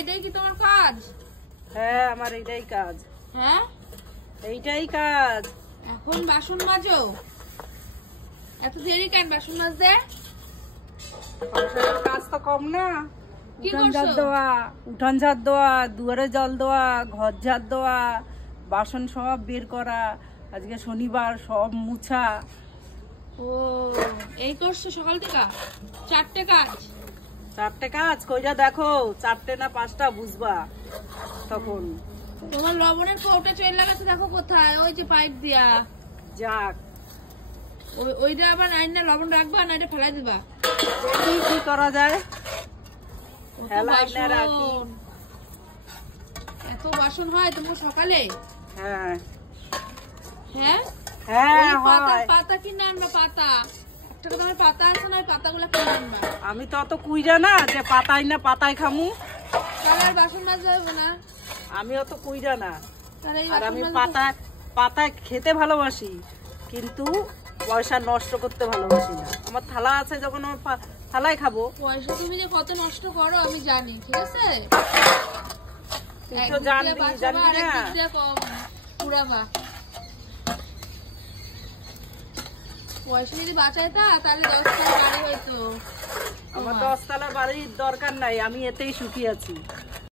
এটাই কি তোমার কাজ? হ্যাঁ, আমার এইটাই কাজ। হ্যাঁ, এইটাই কাজ। এখন বাসন মাজো? এত দেরি কেন বাসন মাজতে? সংসারের কাজ তো কম না। কি উঠান করছো? ঝাড় দেওয়া, উঠান ঝাড় দেওয়া, দুয়ারে জল দেওয়া, ঘর ঝাড় দেওয়া, বাসন সব বের করা, আজকে শনিবার সব মুছা। ও, এই করছো সকাল থেকে? 4টে কাজ? 4টে কাজ কইরা দেখো, 4টে না 5টা বুঝবা তখন। তোমার লবণের কৌটা চলে গেছে, দেখো কোথায়, ওই যে পাইপ দিয়া। যাক, ওইটা আবার আইনা লবণ রাখবা না এটা ফেলাই দিবা? দেখি কি করা যায়। কত ফেলাই না বাসন। রাখি। এত বাসন হয় তোমার সকালে? হ্যাঁ হ্যাঁ, হ্যাঁ ওই হয়। পাতা কিনে আনবা, পাতা। একটা করে তোমার পাতা আছে না, ওই পাতাগুলো কিনে আনবা। আমি তো অত কুইরা না যে পাতায় না পাতায় খামু। তাহলে আর বাসন মাজতে হবে না। আমি অত কুইরা না। তাহলে এই আর বাসন আমি মাজতে- পাতায় পাতায় খেতে ভালোবাসি, কিন্তু পয়সা নষ্ট করতে ভালোবাসি না। আমার থালা আছে, যখন আমার থালায় খাবো। পয়সা তুমি যে কত নষ্ট করো আমি জানি, ঠিক আছে? তুই এক তো দিক দিয়ে জানবি বাঁচাবা, জানবি আর এক না। দিক দিয়ে পুরাবা। পয়সা যদি বাঁচাইতা তাহলে 10 টাকা বাড়ি হইতো। আমার 10 তলা বাড়ির দরকার নাই, আমি এতেই সুখী আছি।